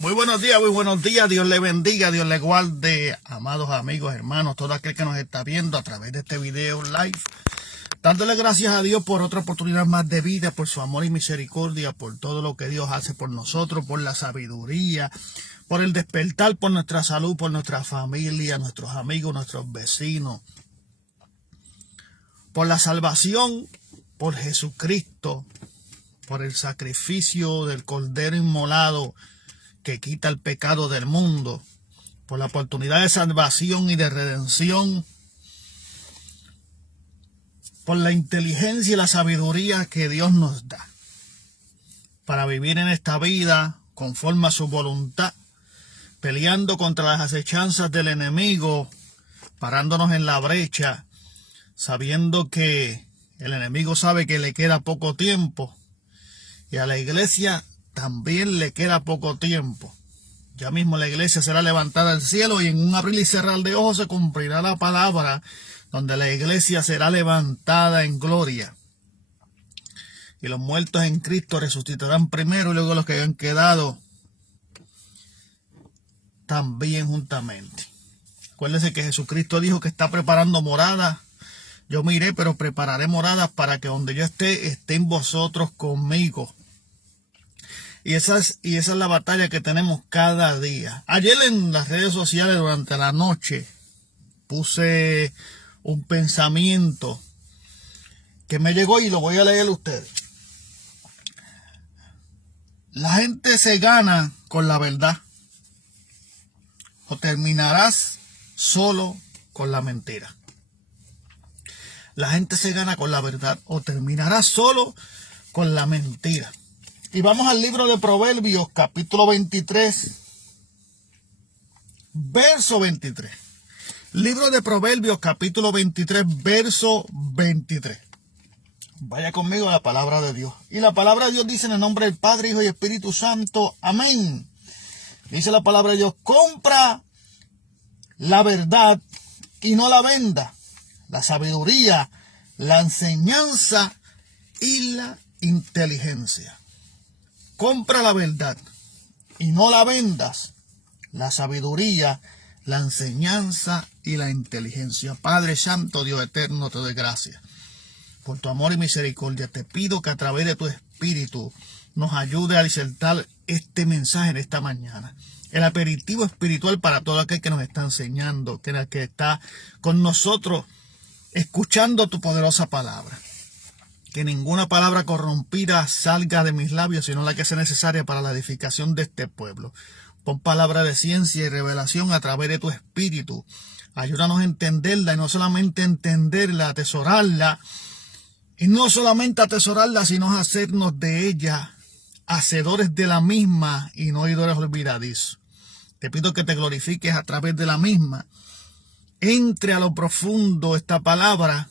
Muy buenos días, Dios le bendiga, Dios le guarde, amados amigos, hermanos, todo aquel que nos está viendo a través de este video live, dándole gracias a Dios por otra oportunidad más de vida, por su amor y misericordia, por todo lo que Dios hace por nosotros, por la sabiduría, por el despertar, por nuestra salud, por nuestra familia, nuestros amigos, nuestros vecinos, por la salvación, por Jesucristo, por el sacrificio del Cordero inmolado, que quita el pecado del mundo, por la oportunidad de salvación y de redención, por la inteligencia y la sabiduría que Dios nos da para vivir en esta vida conforme a su voluntad, peleando contra las acechanzas del enemigo, parándonos en la brecha, sabiendo que el enemigo sabe que le queda poco tiempo y a la iglesia también le queda poco tiempo. Ya mismo la iglesia será levantada al cielo y en un abrir y cerrar de ojos se cumplirá la palabra donde la iglesia será levantada en gloria. Y los muertos en Cristo resucitarán primero y luego los que hayan quedado también juntamente. Acuérdense que Jesucristo dijo que está preparando moradas. Yo me iré, pero prepararé moradas para que donde yo esté, estén vosotros conmigo. Y esa es la batalla que tenemos cada día. Ayer en las redes sociales durante la noche puse un pensamiento que me llegó y lo voy a leer a ustedes. La gente se gana con la verdad o terminarás solo con la mentira. La gente se gana con la verdad o terminarás solo con la mentira. Y vamos al libro de Proverbios, capítulo 23, verso 23. Libro de Proverbios, capítulo 23, verso 23. Vaya conmigo a la palabra de Dios. Y la palabra de Dios dice en el nombre del Padre, Hijo y Espíritu Santo. Amén. Dice la palabra de Dios: compra la verdad y no la venda, la sabiduría, la enseñanza y la inteligencia. Compra la verdad y no la vendas, la sabiduría, la enseñanza y la inteligencia. Padre Santo, Dios eterno, te doy gracias por tu amor y misericordia. Te pido que a través de tu Espíritu nos ayude a disertar este mensaje en esta mañana. El aperitivo espiritual para todo aquel que nos está enseñando, que está con nosotros escuchando tu poderosa palabra. Que ninguna palabra corrompida salga de mis labios, sino la que sea necesaria para la edificación de este pueblo. Pon palabra de ciencia y revelación a través de tu Espíritu. Ayúdanos a entenderla y no solamente entenderla, atesorarla. Y no solamente atesorarla, sino hacernos de ella hacedores de la misma y no oidores olvidadizos. Te pido que te glorifiques a través de la misma. Entre a lo profundo esta palabra,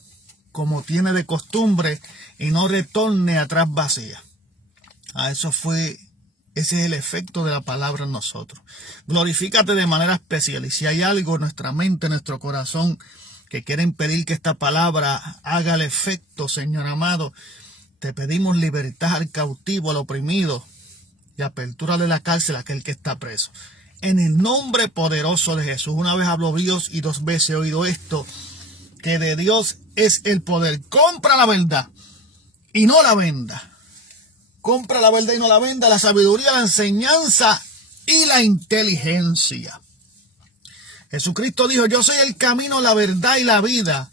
como tiene de costumbre, y no retorne atrás vacía. Ese es el efecto de la palabra en nosotros. Glorifícate de manera especial, y si hay algo en nuestra mente, en nuestro corazón, que quiere impedir que esta palabra haga el efecto, Señor amado, te pedimos libertad al cautivo, al oprimido, y apertura de la cárcel a aquel que está preso. En el nombre poderoso de Jesús. Una vez habló Dios y 2 veces he oído esto, que de Dios es el poder. Compra la verdad y no la venda. Compra la verdad y no la venda, la sabiduría, la enseñanza y la inteligencia. Jesucristo dijo: yo soy el camino, la verdad y la vida.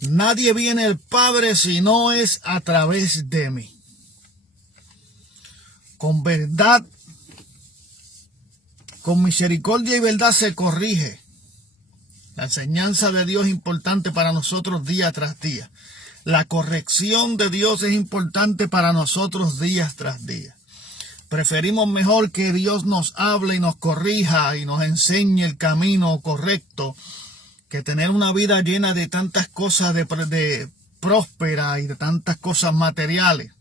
Nadie viene al Padre si no es a través de mí. Con verdad, con misericordia y verdad se corrige. La enseñanza de Dios es importante para nosotros día tras día. La corrección de Dios es importante para nosotros día tras día. Preferimos mejor que Dios nos hable y nos corrija y nos enseñe el camino correcto que tener una vida llena de tantas cosas de próspera y de tantas cosas materiales.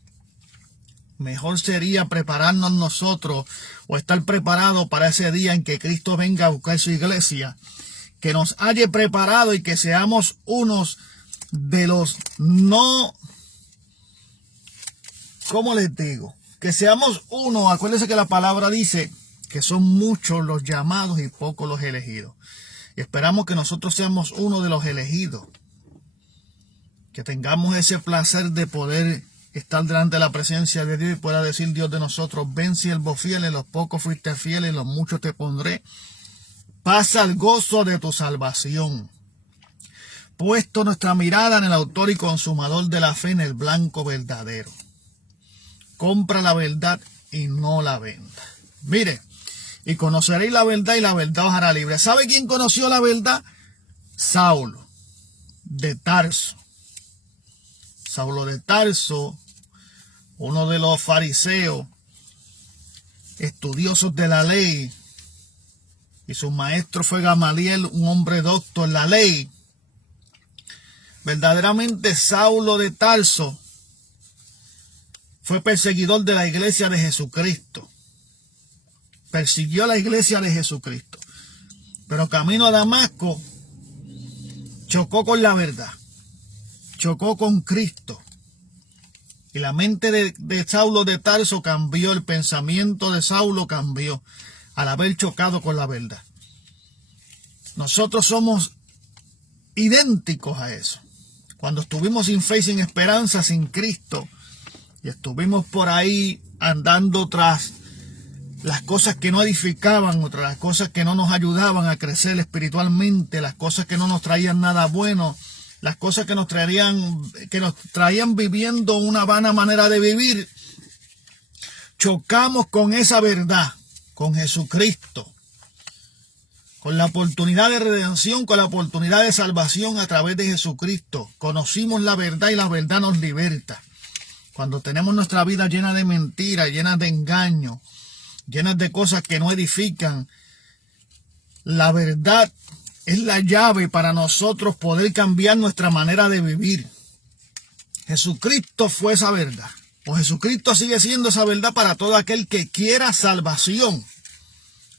Mejor sería prepararnos nosotros o estar preparados para ese día en que Cristo venga a buscar su iglesia, que nos haya preparado y que seamos unos de los no, ¿cómo les digo? Que seamos uno. Acuérdense que la palabra dice que son muchos los llamados y pocos los elegidos. Y esperamos que nosotros seamos uno de los elegidos, que tengamos ese placer de poder estar delante de la presencia de Dios y pueda decir Dios de nosotros: ven siervo fiel, en los pocos fuiste fiel, en los muchos te pondré. Pasa el gozo de tu salvación. Puesto nuestra mirada en el autor y consumador de la fe, en el blanco verdadero. Compra la verdad y no la venda. Mire, y conoceréis la verdad y la verdad os hará libre. ¿Sabe quién conoció la verdad? Saulo de Tarso. Saulo de Tarso, uno de los fariseos, estudiosos de la ley, y su maestro fue Gamaliel, un hombre docto en la ley. Verdaderamente Saulo de Tarso fue perseguidor de la iglesia de Jesucristo. Persiguió a la iglesia de Jesucristo. Pero camino a Damasco chocó con la verdad. Chocó con Cristo. Y la mente de Saulo de Tarso cambió. El pensamiento de Saulo cambió al haber chocado con la verdad. Nosotros somos idénticos a eso. Cuando estuvimos sin fe y sin esperanza, sin Cristo, y estuvimos por ahí andando tras las cosas que no edificaban, tras las cosas que no nos ayudaban a crecer espiritualmente, las cosas que no nos traían nada bueno, las cosas que nos traían viviendo una vana manera de vivir, chocamos con esa verdad, con Jesucristo, con la oportunidad de redención, con la oportunidad de salvación a través de Jesucristo. Conocimos la verdad y la verdad nos liberta. Cuando tenemos nuestra vida llena de mentiras, llena de engaños, llenas de cosas que no edifican, la verdad es la llave para nosotros poder cambiar nuestra manera de vivir. Jesucristo fue esa verdad, o Jesucristo sigue siendo esa verdad para todo aquel que quiera salvación.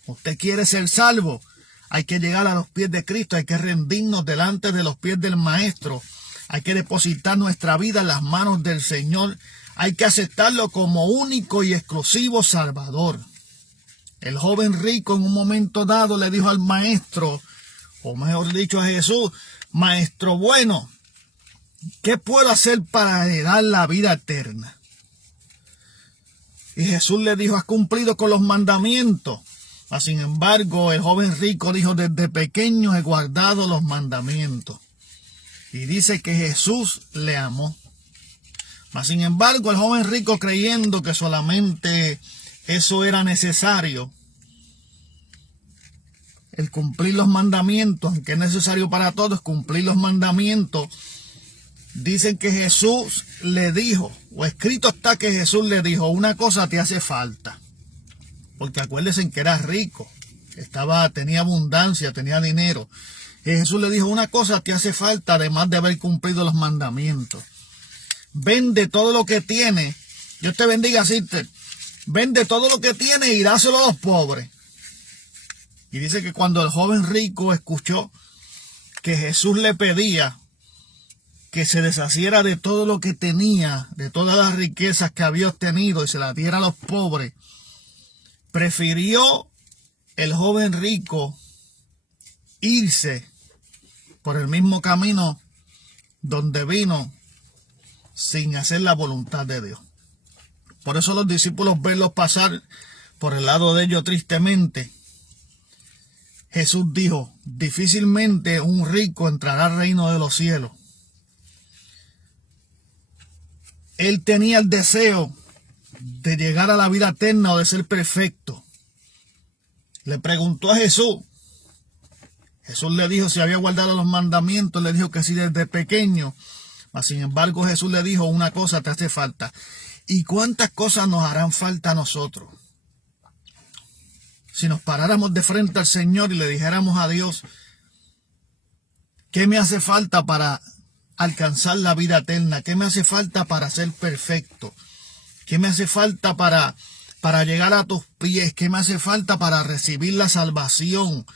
Usted quiere ser salvo, hay que llegar a los pies de Cristo, hay que rendirnos delante de los pies del Maestro, hay que depositar nuestra vida en las manos del Señor, hay que aceptarlo como único y exclusivo Salvador. El joven rico en un momento dado le dijo al Maestro, o mejor dicho a Jesús: Maestro bueno, ¿qué puedo hacer para heredar la vida eterna? Y Jesús le dijo: has cumplido con los mandamientos. Mas, sin embargo, el joven rico dijo: desde pequeño he guardado los mandamientos. Y dice que Jesús le amó. Mas, sin embargo, el joven rico, creyendo que solamente eso era necesario, el cumplir los mandamientos, aunque es necesario para todos cumplir los mandamientos, dicen que Jesús le dijo, o escrito está que Jesús le dijo: una cosa te hace falta. Porque acuérdense que era rico, tenía abundancia, tenía dinero. Y Jesús le dijo: una cosa te hace falta, además de haber cumplido los mandamientos. Vende todo lo que tienes. Dios te bendiga, sister. Vende todo lo que tienes y dáselo a los pobres. Y dice que cuando el joven rico escuchó que Jesús le pedía que se deshaciera de todo lo que tenía, de todas las riquezas que había obtenido, y se las diera a los pobres, prefirió el joven rico irse por el mismo camino donde vino, sin hacer la voluntad de Dios. Por eso los discípulos, verlos pasar por el lado de ellos tristemente, Jesús dijo: difícilmente un rico entrará al reino de los cielos. Él tenía el deseo de llegar a la vida eterna o de ser perfecto. Le preguntó a Jesús. Jesús le dijo si había guardado los mandamientos. Le dijo que sí, desde pequeño. Mas, sin embargo, Jesús le dijo: una cosa te hace falta. ¿Y cuántas cosas nos harán falta a nosotros? Si nos paráramos de frente al Señor y le dijéramos a Dios: ¿qué me hace falta para alcanzar la vida eterna? ¿Qué me hace falta para ser perfecto? ¿Qué me hace falta para llegar a tus pies? ¿Qué me hace falta para recibir la salvación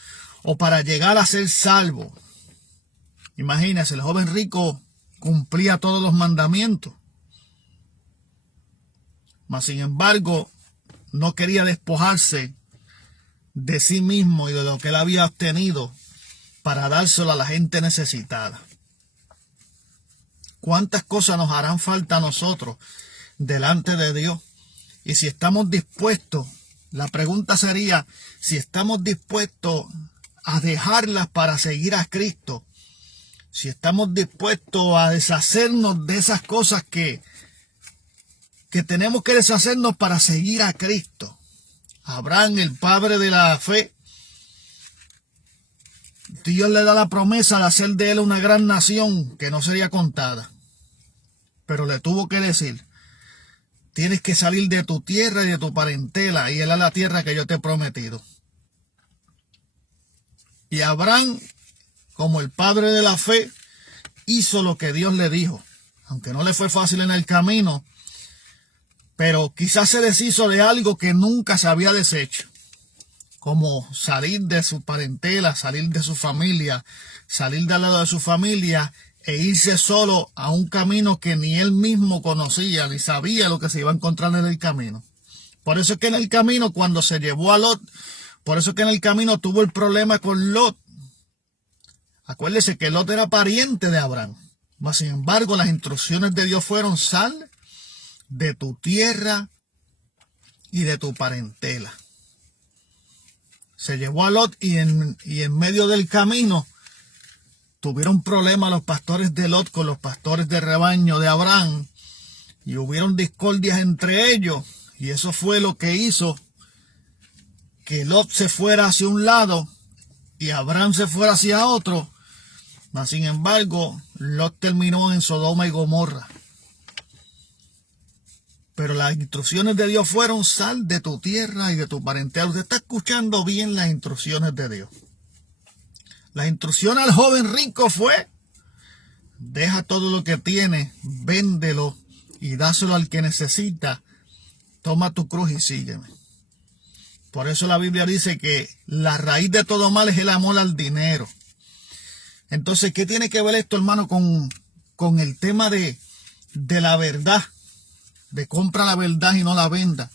o para llegar a ser salvo? Imagínense, el joven rico cumplía todos los mandamientos. Mas, sin embargo, no quería despojarse de sí mismo y de lo que él había obtenido para dárselo a la gente necesitada. ¿Cuántas cosas nos harán falta a nosotros delante de Dios? Y si estamos dispuestos, la pregunta sería, si estamos dispuestos a dejarlas para seguir a Cristo, si estamos dispuestos a deshacernos de esas cosas que tenemos que deshacernos para seguir a Cristo. Abraham, el padre de la fe, Dios le da la promesa de hacer de él una gran nación que no sería contada. Pero le tuvo que decir, tienes que salir de tu tierra y de tu parentela y ir a la tierra que yo te he prometido. Y Abraham, como el padre de la fe, hizo lo que Dios le dijo. Aunque no le fue fácil en el camino, pero quizás se deshizo de algo que nunca se había deshecho. Como salir de su parentela, salir de su familia, salir del lado de su familia e irse solo a un camino que ni él mismo conocía, ni sabía lo que se iba a encontrar en el camino. Por eso es que en el camino, cuando se llevó a Lot, por eso es que en el camino tuvo el problema con Lot. Acuérdese que Lot era pariente de Abraham. Mas, sin embargo, las instrucciones de Dios fueron: sal de tu tierra y de tu parentela. Se llevó a Lot y en medio del camino tuvieron problemas los pastores de Lot con los pastores de rebaño de Abraham y hubieron discordias entre ellos, y eso fue lo que hizo que Lot se fuera hacia un lado y Abraham se fuera hacia otro. Mas, sin embargo, Lot terminó en Sodoma y Gomorra. Pero las instrucciones de Dios fueron: sal de tu tierra y de tu parentela. Usted está escuchando bien las instrucciones de Dios. La instrucción al joven rico fue: deja todo lo que tienes, véndelo y dáselo al que necesita. Toma tu cruz y sígueme. Por eso la Biblia dice que la raíz de todo mal es el amor al dinero. Entonces, ¿qué tiene que ver esto, hermano, con el tema de la verdad? De compra la verdad y no la venda.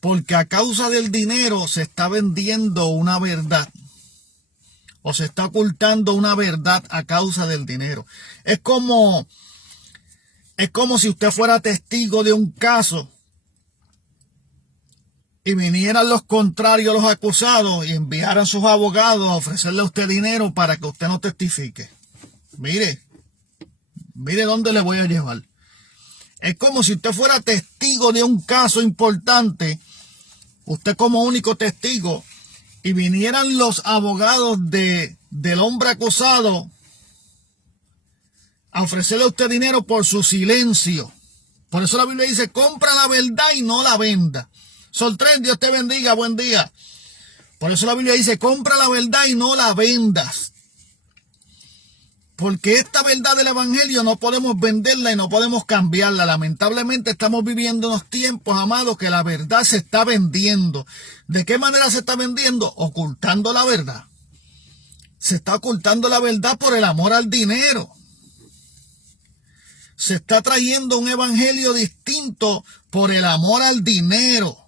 Porque a causa del dinero se está vendiendo una verdad. O se está ocultando una verdad a causa del dinero. Es como si usted fuera testigo de un caso y vinieran los contrarios, los acusados, y enviaran sus abogados a ofrecerle a usted dinero para que usted no testifique. Mire dónde le voy a llevar. Es como si usted fuera testigo de un caso importante, usted como único testigo, y vinieran los abogados del hombre acusado a ofrecerle a usted dinero por su silencio. Por eso la Biblia dice: compra la verdad y no la venda. Sol 3, Dios te bendiga, buen día. Por eso la Biblia dice: compra la verdad y no la vendas. Porque esta verdad del evangelio no podemos venderla y no podemos cambiarla. Lamentablemente estamos viviendo unos tiempos, amados, que la verdad se está vendiendo. ¿De qué manera se está vendiendo? Ocultando la verdad. Se está ocultando la verdad por el amor al dinero. Se está trayendo un evangelio distinto por el amor al dinero.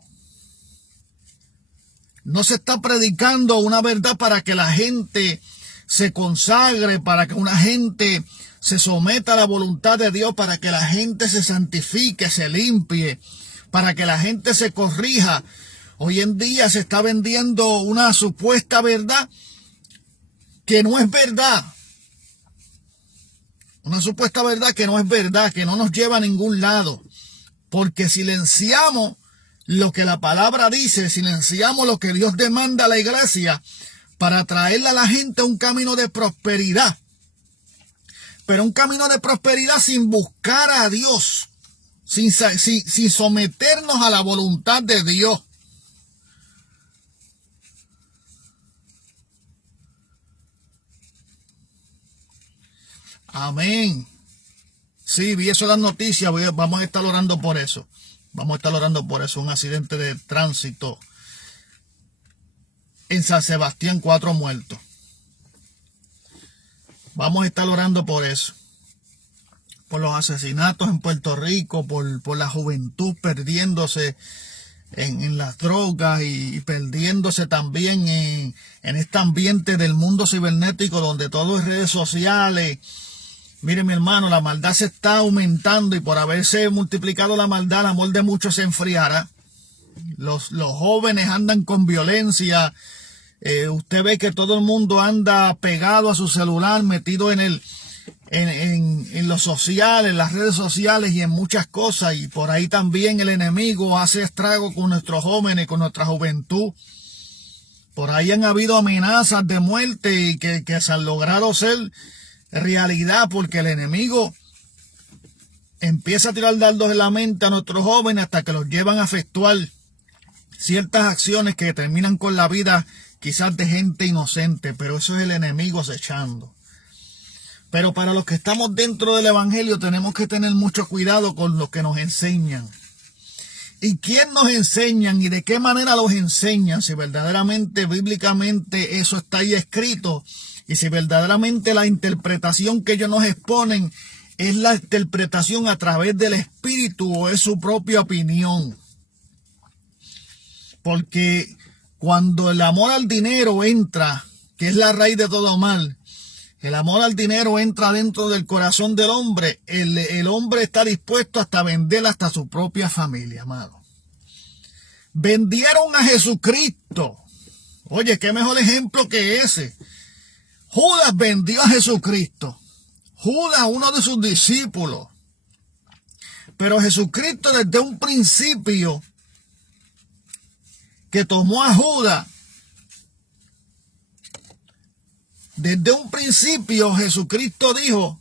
No se está predicando una verdad para que la gente se consagre, para que una gente se someta a la voluntad de Dios, para que la gente se santifique, se limpie, para que la gente se corrija. Hoy en día se está vendiendo una supuesta verdad que no es verdad. Una supuesta verdad que no es verdad, que no nos lleva a ningún lado. Porque silenciamos lo que la palabra dice, silenciamos lo que Dios demanda a la iglesia para traerle a la gente un camino de prosperidad. Pero un camino de prosperidad sin buscar a Dios, sin someternos a la voluntad de Dios. Amén. Sí, vi eso en las noticias. Vamos a estar orando por eso. Vamos a estar orando por eso. Un accidente de tránsito en San Sebastián, 4 muertos. Vamos a estar orando por eso. Por los asesinatos en Puerto Rico, por la juventud perdiéndose en las drogas y perdiéndose también en este ambiente del mundo cibernético donde todo es redes sociales. Mire, mi hermano, la maldad se está aumentando y por haberse multiplicado la maldad, el amor de muchos se enfriará. Los jóvenes andan con violencia. Usted ve que todo el mundo anda pegado a su celular, metido en lo social, en las redes sociales y en muchas cosas. Y por ahí también el enemigo hace estrago con nuestros jóvenes, con nuestra juventud. Por ahí han habido amenazas de muerte y que se han logrado ser realidad porque el enemigo empieza a tirar dardos en la mente a nuestros jóvenes hasta que los llevan a efectuar ciertas acciones que terminan con la vida quizás de gente inocente, pero eso es el enemigo acechando. Pero para los que estamos dentro del evangelio tenemos que tener mucho cuidado con lo que nos enseñan. ¿Y quién nos enseñan y de qué manera los enseñan? Si verdaderamente, bíblicamente eso está ahí escrito y si verdaderamente la interpretación que ellos nos exponen es la interpretación a través del Espíritu o es su propia opinión. Porque cuando el amor al dinero entra, que es la raíz de todo mal, el amor al dinero entra dentro del corazón del hombre, el hombre está dispuesto hasta vender hasta su propia familia, amado. Vendieron a Jesucristo. Oye, qué mejor ejemplo que ese. Judas vendió a Jesucristo. Judas, uno de sus discípulos. Pero Jesucristo desde un principio que tomó a Judas, desde un principio Jesucristo dijo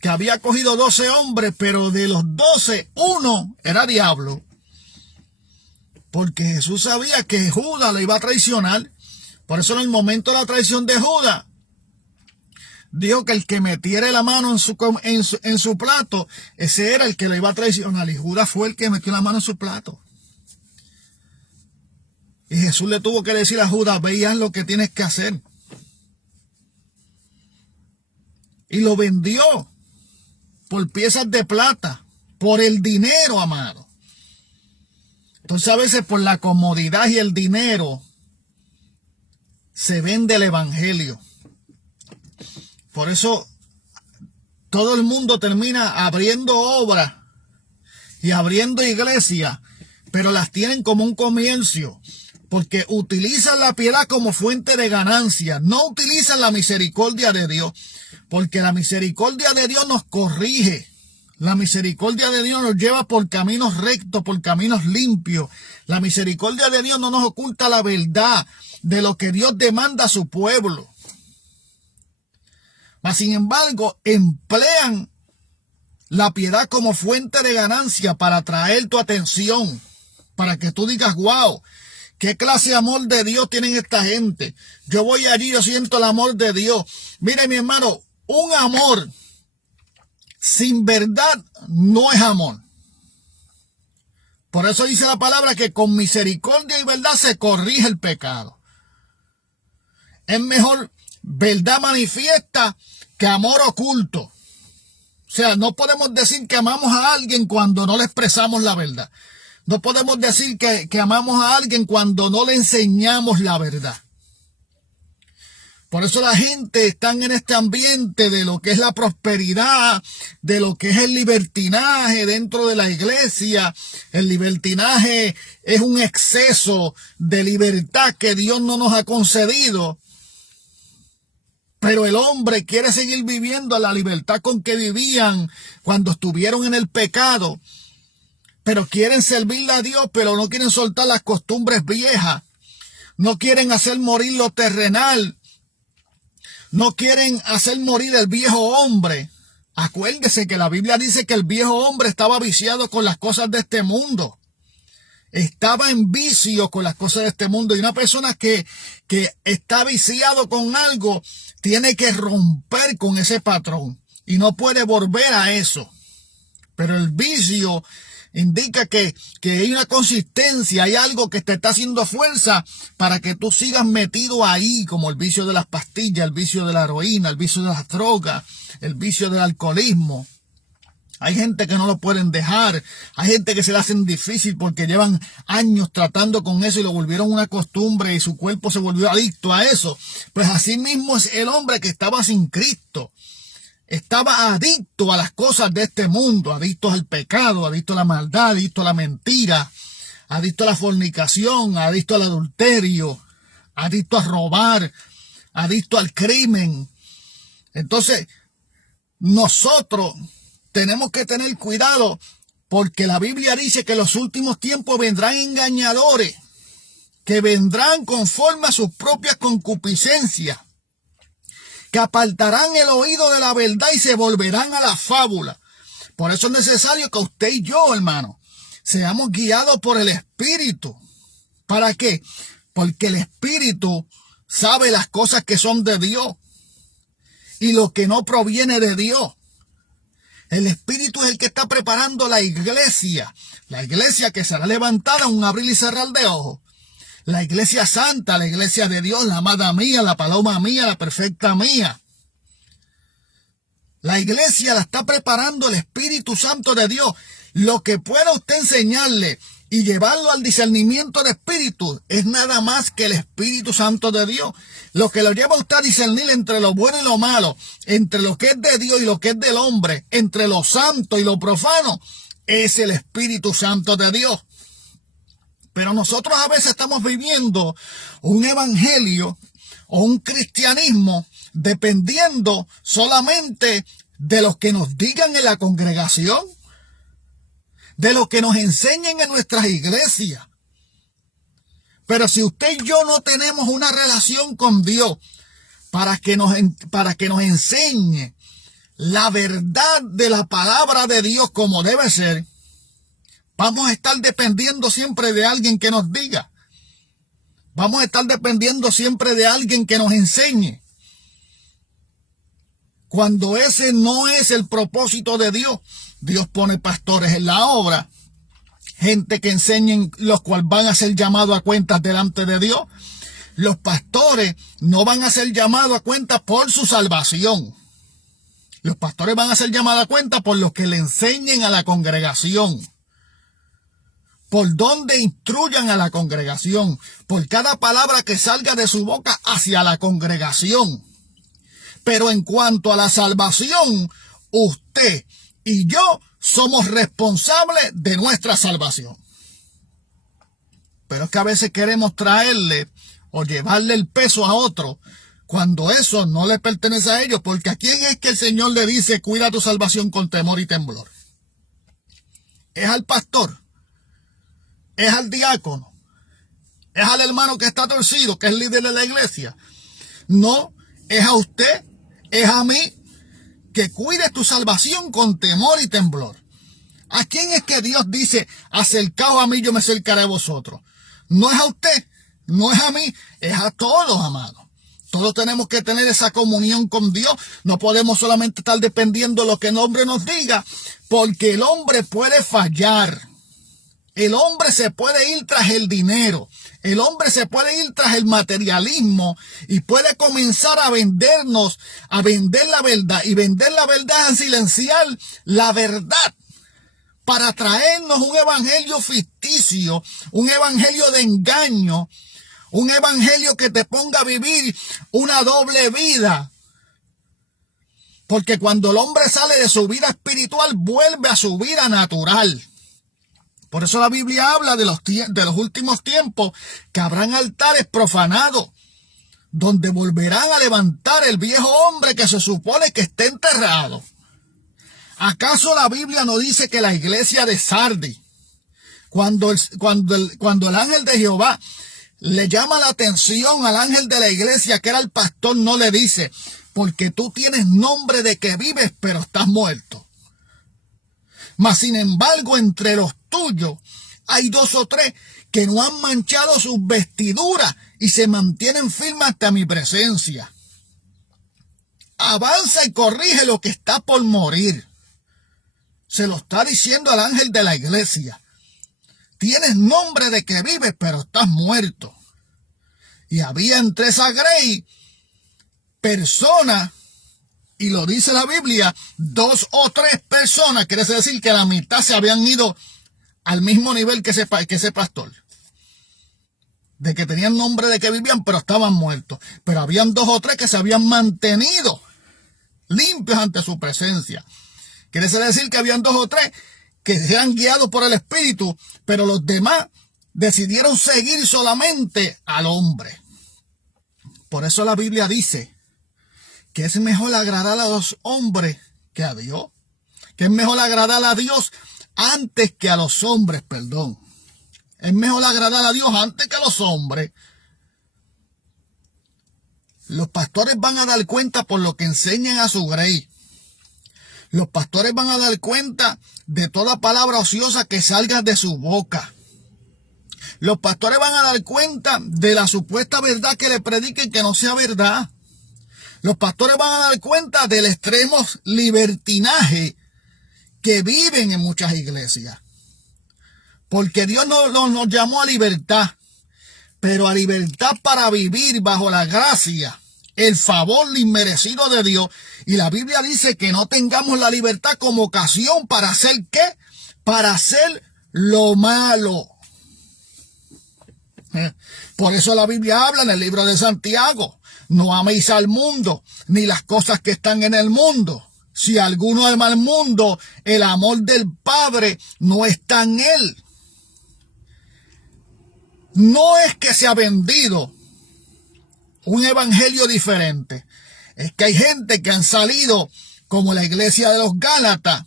que había cogido 12 hombres, pero de los 12, uno era diablo. Porque Jesús sabía que Judas le iba a traicionar. Por eso en el momento de la traición de Judas, dijo que el que metiera la mano en su plato, ese era el que le iba a traicionar. Y Judas fue el que metió la mano en su plato. Y Jesús le tuvo que decir a Judas, ve y haz lo que tienes que hacer. Y lo vendió por piezas de plata, por el dinero, amado. Entonces a veces por la comodidad y el dinero se vende el evangelio. Por eso todo el mundo termina abriendo obras y abriendo iglesias, pero las tienen como un comercio, porque utilizan la piedad como fuente de ganancia, no utilizan la misericordia de Dios, porque la misericordia de Dios nos corrige. La misericordia de Dios nos lleva por caminos rectos, por caminos limpios. La misericordia de Dios no nos oculta la verdad de lo que Dios demanda a su pueblo. Mas, sin embargo, emplean la piedad como fuente de ganancia para atraer tu atención, para que tú digas, wow, ¿qué clase de amor de Dios tienen esta gente? Yo voy allí, yo siento el amor de Dios. Mire, mi hermano, un amor sin verdad no es amor. Por eso dice la palabra que con misericordia y verdad se corrige el pecado. Es mejor verdad manifiesta que amor oculto. O sea, no podemos decir que amamos a alguien cuando no le expresamos la verdad. No podemos decir que amamos a alguien cuando no le enseñamos la verdad. Por eso la gente está en este ambiente de lo que es la prosperidad, de lo que es el libertinaje dentro de la iglesia. El libertinaje es un exceso de libertad que Dios no nos ha concedido. Pero el hombre quiere seguir viviendo la libertad con que vivían cuando estuvieron en el pecado. Pero quieren servirle a Dios, pero no quieren soltar las costumbres viejas. No quieren hacer morir lo terrenal. No quieren hacer morir el viejo hombre. Acuérdese que la Biblia dice que el viejo hombre estaba viciado con las cosas de este mundo. Estaba en vicio con las cosas de este mundo. Y una persona que está viciado con algo tiene que romper con ese patrón. Y no puede volver a eso. Pero el vicio indica que hay una consistencia, hay algo que te está haciendo fuerza para que tú sigas metido ahí, como el vicio de las pastillas, el vicio de la heroína, el vicio de las drogas, el vicio del alcoholismo. Hay gente que no lo pueden dejar. Hay gente que se le hacen difícil porque llevan años tratando con eso y lo volvieron una costumbre y su cuerpo se volvió adicto a eso. Pues así mismo es el hombre que estaba sin Cristo. Estaba adicto a las cosas de este mundo, adicto al pecado, adicto a la maldad, adicto a la mentira, adicto a la fornicación, adicto al adulterio, adicto a robar, adicto al crimen. Entonces, nosotros tenemos que tener cuidado porque la Biblia dice que en los últimos tiempos vendrán engañadores, que vendrán conforme a sus propias concupiscencias, que apartarán el oído de la verdad y se volverán a la fábula. Por eso es necesario que usted y yo, hermano, seamos guiados por el Espíritu. ¿Para qué? Porque el Espíritu sabe las cosas que son de Dios y lo que no proviene de Dios. El Espíritu es el que está preparando la iglesia que será levantada en un abrir y cerrar de ojos. La iglesia santa, la iglesia de Dios, la amada mía, la paloma mía, la perfecta mía. La iglesia la está preparando el Espíritu Santo de Dios. Lo que pueda usted enseñarle y llevarlo al discernimiento de espíritu es nada más que el Espíritu Santo de Dios. Lo que lo lleva a usted a discernir entre lo bueno y lo malo, entre lo que es de Dios y lo que es del hombre, entre lo santo y lo profano, es el Espíritu Santo de Dios. Pero nosotros a veces estamos viviendo un evangelio o un cristianismo dependiendo solamente de lo que nos digan en la congregación, de lo que nos enseñen en nuestras iglesias. Pero si usted y yo no tenemos una relación con Dios para que nos enseñe la verdad de la palabra de Dios como debe ser, vamos a estar dependiendo siempre de alguien que nos diga. Vamos a estar dependiendo siempre de alguien que nos enseñe. Cuando ese no es el propósito de Dios, Dios pone pastores en la obra, gente que enseñen, los cuales van a ser llamados a cuentas delante de Dios. Los pastores no van a ser llamados a cuentas por su salvación. Los pastores van a ser llamados a cuentas por lo que le enseñen a la congregación, por donde instruyan a la congregación, por cada palabra que salga de su boca hacia la congregación. Pero en cuanto a la salvación, usted y yo somos responsables de nuestra salvación. Pero es que a veces queremos traerle o llevarle el peso a otro cuando eso no le pertenece a ellos. Porque ¿a quién es que el Señor le dice cuida tu salvación con temor y temblor? ¿Es al pastor? ¿Es al diácono? ¿Es al hermano que está torcido, que es líder de la iglesia? No, es a usted, es a mí, que cuide tu salvación con temor y temblor. ¿A quién es que Dios dice, acercaos a mí, yo me acercaré a vosotros? No es a usted, no es a mí, es a todos, amados. Todos tenemos que tener esa comunión con Dios. No podemos solamente estar dependiendo de lo que el hombre nos diga, porque el hombre puede fallar. El hombre se puede ir tras el dinero. El hombre se puede ir tras el materialismo y puede comenzar a vendernos, a vender la verdad. Y vender la verdad es silenciar la verdad para traernos un evangelio ficticio, un evangelio de engaño, un evangelio que te ponga a vivir una doble vida. Porque cuando el hombre sale de su vida espiritual, vuelve a su vida natural. Por eso la Biblia habla de los últimos tiempos, que habrán altares profanados, donde volverán a levantar el viejo hombre que se supone que está enterrado. ¿Acaso la Biblia no dice que la iglesia de Sardis, cuando el ángel de Jehová le llama la atención al ángel de la iglesia, que era el pastor, no le dice, porque tú tienes nombre de que vives, pero estás muerto? Mas sin embargo, entre los tuyos hay 2 o 3 que no han manchado sus vestiduras y se mantienen firmes hasta mi presencia. Avanza y corrige lo que está por morir. Se lo está diciendo al ángel de la iglesia. Tienes nombre de que vives, pero estás muerto. Y había entre esa grey personas y lo dice la Biblia, 2 o 3 personas, quiere decir que la mitad se habían ido al mismo nivel que ese pastor. De que tenían nombre de que vivían, pero estaban muertos. Pero habían 2 o 3 que se habían mantenido limpios ante su presencia. Quiere decir que habían 2 o 3 que eran guiados por el Espíritu, pero los demás decidieron seguir solamente al hombre. Por eso la Biblia dice que es mejor agradar a los hombres que a Dios. Que es mejor agradar a Dios antes que a los hombres, perdón. Es mejor agradar a Dios antes que a los hombres. Los pastores van a dar cuenta por lo que enseñan a su grey. Los pastores van a dar cuenta de toda palabra ociosa que salga de su boca. Los pastores van a dar cuenta de la supuesta verdad que le prediquen que no sea verdad. Los pastores van a dar cuenta del extremo libertinaje que viven en muchas iglesias. Porque Dios nos llamó a libertad, pero a libertad para vivir bajo la gracia, el favor inmerecido de Dios. Y la Biblia dice que no tengamos la libertad como ocasión para hacer ¿qué? Para hacer lo malo. Por eso la Biblia habla en el libro de Santiago: no améis al mundo, ni las cosas que están en el mundo. Si alguno ama al mundo, el amor del Padre no está en él. No es que se ha vendido un evangelio diferente. Es que hay gente que han salido, como la iglesia de los Gálatas,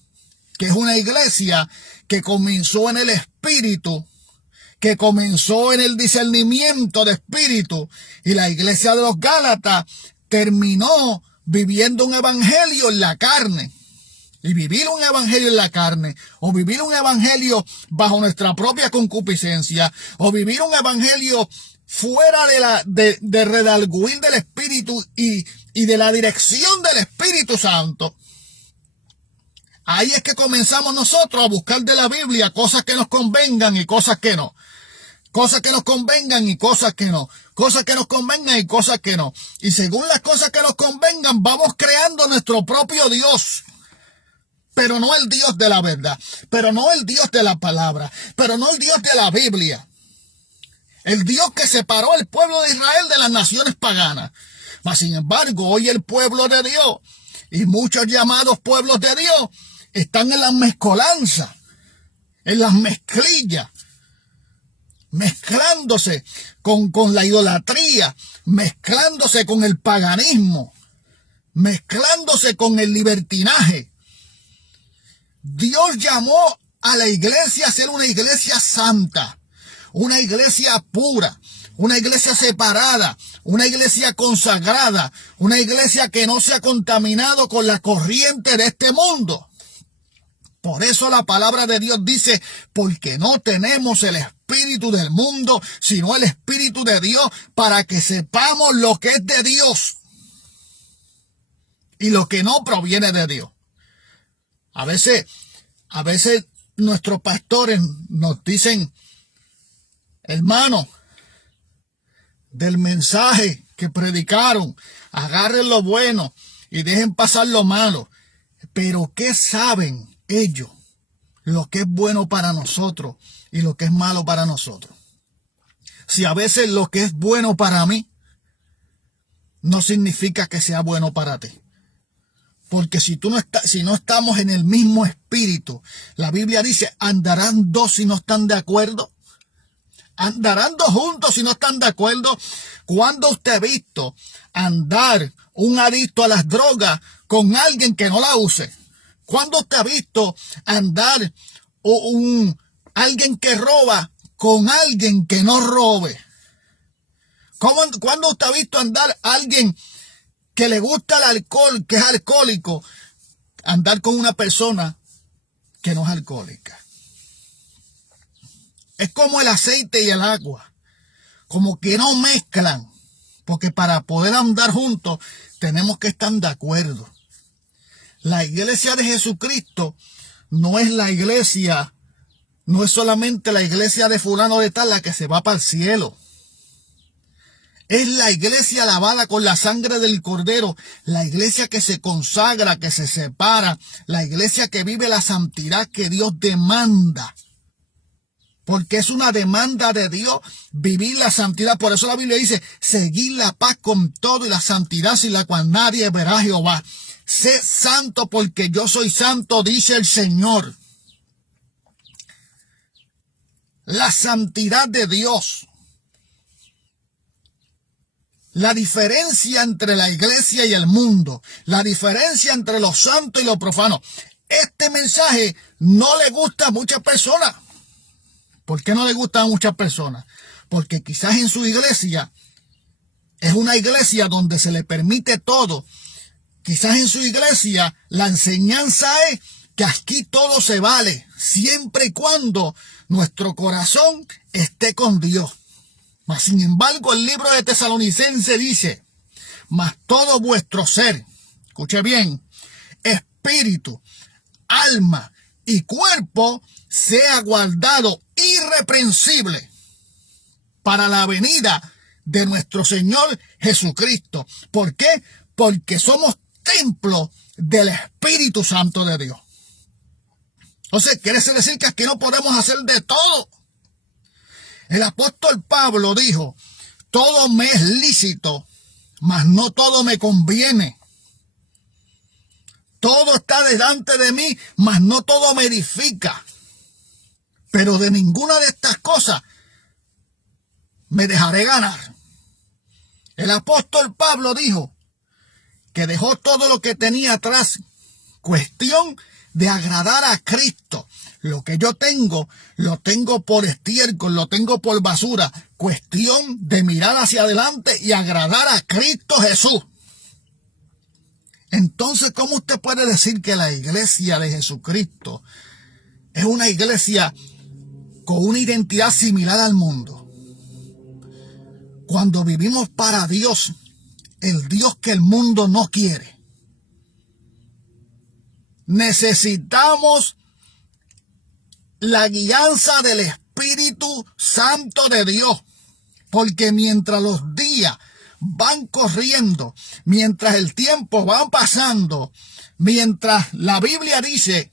que es una iglesia que comenzó en el espíritu, que comenzó en el discernimiento de espíritu, y la iglesia de los Gálatas terminó viviendo un evangelio en la carne. Y vivir un evangelio en la carne, o vivir un evangelio bajo nuestra propia concupiscencia, o vivir un evangelio fuera de redarguir del Espíritu y de la dirección del Espíritu Santo. Ahí es que comenzamos nosotros a buscar de la Biblia cosas que nos convengan y cosas que no. Cosas que nos convengan y cosas que no. Cosas que nos convengan y cosas que no. Y según las cosas que nos convengan, vamos creando nuestro propio Dios. Pero no el Dios de la verdad, pero no el Dios de la palabra, pero no el Dios de la Biblia. El Dios que separó al pueblo de Israel de las naciones paganas. Mas sin embargo, hoy el pueblo de Dios y muchos llamados pueblos de Dios están en la mezcolanza, en las mezclillas, mezclándose con la idolatría, mezclándose con el paganismo, mezclándose con el libertinaje. Dios llamó a la iglesia a ser una iglesia santa, una iglesia pura, una iglesia separada, una iglesia consagrada, una iglesia que no se ha contaminado con la corriente de este mundo. Por eso la palabra de Dios dice: porque no tenemos el espíritu del mundo, sino el espíritu de Dios, para que sepamos lo que es de Dios y lo que no proviene de Dios. A veces nuestros pastores nos dicen: hermano, del mensaje que predicaron, agarren lo bueno y dejen pasar lo malo. Pero ¿qué saben ellos lo que es bueno para nosotros y lo que es malo para nosotros? Si a veces lo que es bueno para mí no significa que sea bueno para ti. Porque si no estamos en el mismo espíritu, la Biblia dice: ¿andarán dos si no están de acuerdo? ¿Andarán dos juntos si no están de acuerdo? ¿Cuándo usted ha visto andar un adicto a las drogas con alguien que no la use? ¿Cuándo usted ha visto andar alguien que roba con alguien que no robe? ¿Cuándo usted ha visto andar alguien que le gusta el alcohol, que es alcohólico, andar con una persona que no es alcohólica? Es como el aceite y el agua, como que no mezclan, porque para poder andar juntos tenemos que estar de acuerdo. La iglesia de Jesucristo no es la iglesia, no es solamente la iglesia de fulano de tal la que se va para el cielo. Es la iglesia lavada con la sangre del Cordero, la iglesia que se consagra, que se separa, la iglesia que vive la santidad que Dios demanda. Porque es una demanda de Dios vivir la santidad. Por eso la Biblia dice, seguid la paz con todo y la santidad sin la cual nadie verá a Jehová. Sé santo porque yo soy santo, dice el Señor. La santidad de Dios. La diferencia entre la iglesia y el mundo. La diferencia entre lo santo y lo profano. Este mensaje no le gusta a muchas personas. ¿Por qué no le gusta a muchas personas? Porque quizás en su iglesia es una iglesia donde se le permite todo. Quizás en su iglesia la enseñanza es que aquí todo se vale, siempre y cuando nuestro corazón esté con Dios. Mas sin embargo, el libro de Tesalonicenses dice, mas todo vuestro ser, escuche bien, espíritu, alma y cuerpo sea guardado irreprensible para la venida de nuestro Señor Jesucristo. ¿Por qué? Porque somos templo del Espíritu Santo de Dios. Entonces, quiere decir que aquí no podemos hacer de todo. El apóstol Pablo dijo, todo me es lícito, mas no todo me conviene. Todo está delante de mí, mas no todo me edifica. Pero de ninguna de estas cosas me dejaré ganar. El apóstol Pablo dijo que dejó todo lo que tenía atrás. Cuestión de agradar a Cristo. Lo que yo tengo, lo tengo por estiércol, lo tengo por basura. Cuestión de mirar hacia adelante y agradar a Cristo Jesús. Entonces, ¿cómo usted puede decir que la iglesia de Jesucristo es una iglesia con una identidad similar al mundo? Cuando vivimos para Dios, el Dios que el mundo no quiere. Necesitamos la guianza del Espíritu Santo de Dios, porque mientras los días van corriendo, mientras el tiempo va pasando, mientras la Biblia dice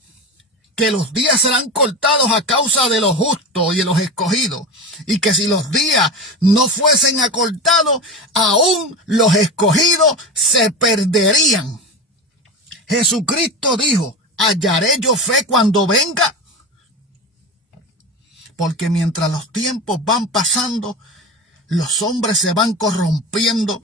que los días serán cortados a causa de los justos y de los escogidos, y que si los días no fuesen acortados, aún los escogidos se perderían. Jesucristo dijo, ¿hallaré yo fe cuando venga? Porque mientras los tiempos van pasando, los hombres se van corrompiendo.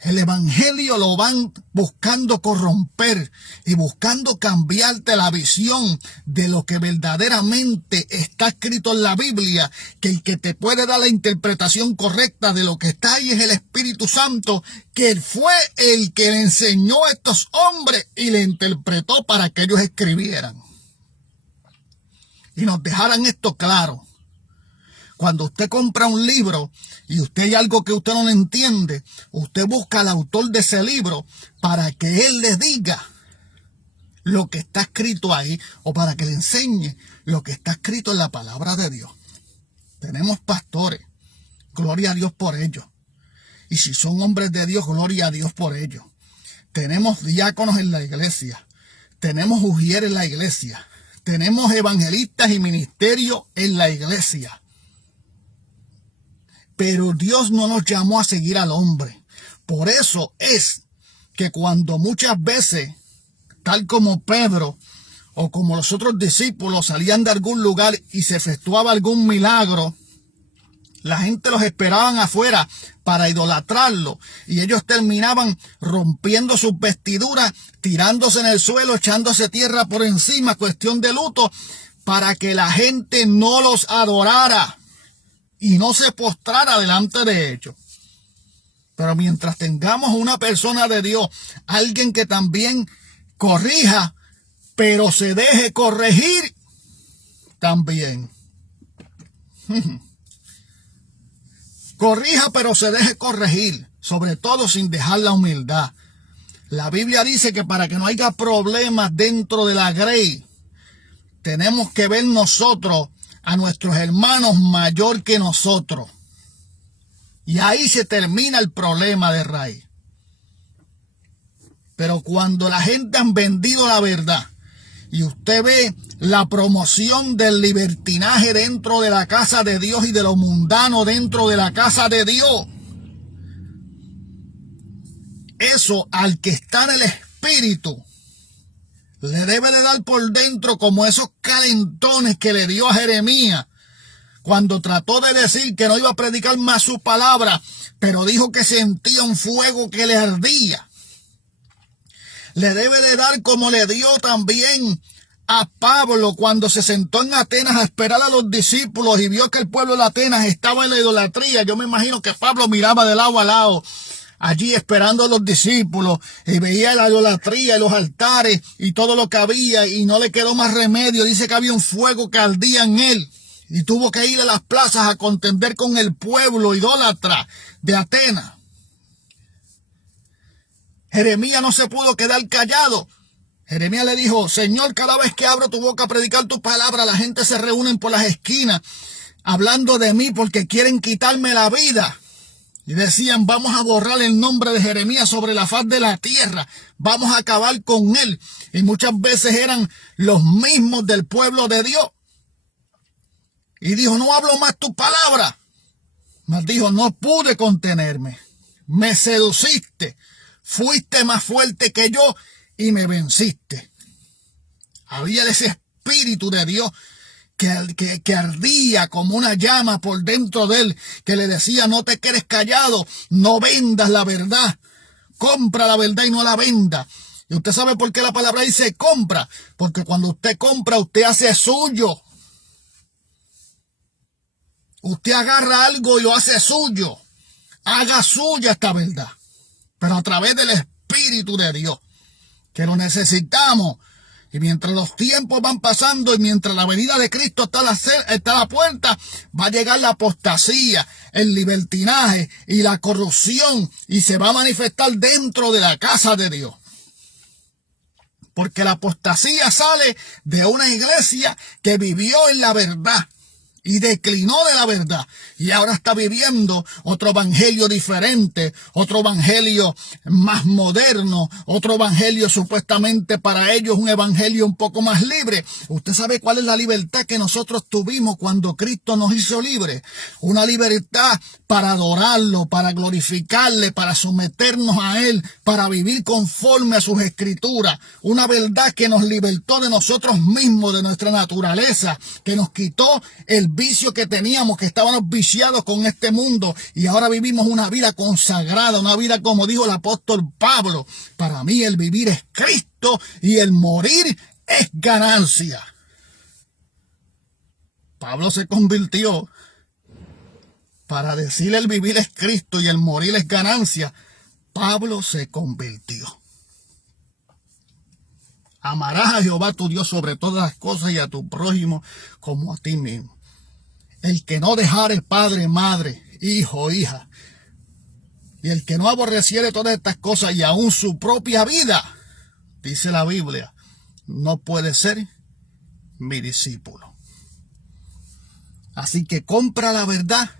El evangelio lo van buscando corromper y buscando cambiarte la visión de lo que verdaderamente está escrito en la Biblia, que el que te puede dar la interpretación correcta de lo que está ahí es el Espíritu Santo, que fue el que le enseñó a estos hombres y le interpretó para que ellos escribieran. Y nos dejaran esto claro. Cuando usted compra un libro y usted hay algo que usted no entiende, usted busca al autor de ese libro para que él le diga lo que está escrito ahí o para que le enseñe lo que está escrito en la palabra de Dios. Tenemos pastores, gloria a Dios por ellos. Y si son hombres de Dios, gloria a Dios por ellos. Tenemos diáconos en la iglesia, tenemos ujieres en la iglesia, tenemos evangelistas y ministerios en la iglesia. Pero Dios no nos llamó a seguir al hombre. Por eso es que cuando muchas veces, tal como Pedro o como los otros discípulos salían de algún lugar y se efectuaba algún milagro, la gente los esperaban afuera para idolatrarlo y ellos terminaban rompiendo sus vestiduras, tirándose en el suelo, echándose tierra por encima, cuestión de luto, para que la gente no los adorara y no se postrara delante de ellos. Pero mientras tengamos una persona de Dios, alguien que también corrija, pero se deje corregir también. Corrija, pero se deje corregir, sobre todo sin dejar la humildad. La Biblia dice que para que no haya problemas dentro de la grey, tenemos que ver nosotros a nuestros hermanos mayor que nosotros. Y ahí se termina el problema de raíz. Pero cuando la gente han vendido la verdad y usted ve la promoción del libertinaje dentro de la casa de Dios y de lo mundano dentro de la casa de Dios, eso al que está en el espíritu le debe de dar por dentro como esos calentones que le dio a Jeremías cuando trató de decir que no iba a predicar más su palabra, pero dijo que sentía un fuego que le ardía. Le debe de dar como le dio también a Pablo cuando se sentó en Atenas a esperar a los discípulos y vio que el pueblo de Atenas estaba en la idolatría. Yo me imagino que Pablo miraba de lado a lado, allí esperando a los discípulos, y veía la idolatría y los altares y todo lo que había, y no le quedó más remedio. Dice que había un fuego que ardía en él y tuvo que ir a las plazas a contender con el pueblo idólatra de Atenas. Jeremías no se pudo quedar callado. Jeremías le dijo: Señor, cada vez que abro tu boca a predicar tu palabra, la gente se reúne por las esquinas hablando de mí porque quieren quitarme la vida. Y decían: vamos a borrar el nombre de Jeremías sobre la faz de la tierra, vamos a acabar con él. Y muchas veces eran los mismos del pueblo de Dios. Y dijo: no hablo más tu palabra. Mas dijo: no pude contenerme. Me seduciste. Fuiste más fuerte que yo y me venciste. Había ese espíritu de Dios que ardía como una llama por dentro de él, que le decía: no te quedes callado, no vendas la verdad, compra la verdad y no la venda. Y usted sabe por qué la palabra dice compra, porque cuando usted compra, usted hace suyo. Usted agarra algo y lo hace suyo. Haga suya esta verdad, pero a través del Espíritu de Dios, que lo necesitamos. Y mientras los tiempos van pasando y mientras la venida de Cristo está a la puerta, va a llegar la apostasía, el libertinaje y la corrupción, y se va a manifestar dentro de la casa de Dios. Porque la apostasía sale de una iglesia que vivió en la verdad y declinó de la verdad, y ahora está viviendo otro evangelio diferente, otro evangelio más moderno, otro evangelio supuestamente para ellos un evangelio un poco más libre. Usted sabe cuál es la libertad que nosotros tuvimos cuando Cristo nos hizo libres. Una libertad para adorarlo, para glorificarle, para someternos a Él, para vivir conforme a sus escrituras. Una verdad que nos libertó de nosotros mismos, de nuestra naturaleza, que nos quitó el vicio que teníamos, que estábamos viciados con este mundo, y ahora vivimos una vida consagrada, una vida como dijo el apóstol Pablo: para mí el vivir es Cristo y el morir es ganancia. Pablo se convirtió para decirle el vivir es Cristo y el morir es ganancia. Pablo se convirtió. Amarás a Jehová tu Dios sobre todas las cosas y a tu prójimo como a ti mismo. El que no dejare padre, madre, hijo, hija, y el que no aborreciere todas estas cosas y aún su propia vida, dice la Biblia, no puede ser mi discípulo. Así que compra la verdad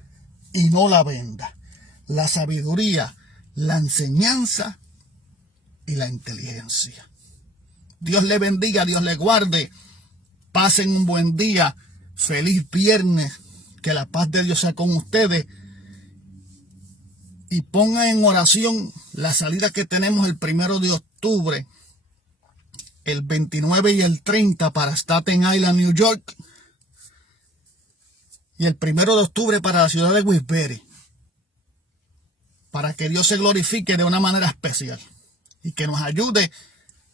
y no la venda. La sabiduría, la enseñanza y la inteligencia. Dios le bendiga, Dios le guarde. Pasen un buen día. Feliz viernes. Que la paz de Dios sea con ustedes. Y pongan en oración la salida que tenemos el 1 de octubre, el 29 y el 30 para Staten Island, New York. Y el 1 de octubre para la ciudad de Wilkes-Barre. Para que Dios se glorifique de una manera especial. Y que nos ayude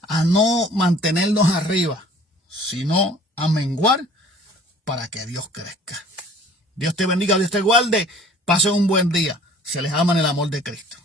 a no mantenernos arriba, sino a menguar para que Dios crezca. Dios te bendiga, Dios te guarde. Pasen un buen día. Se les ama en el amor de Cristo.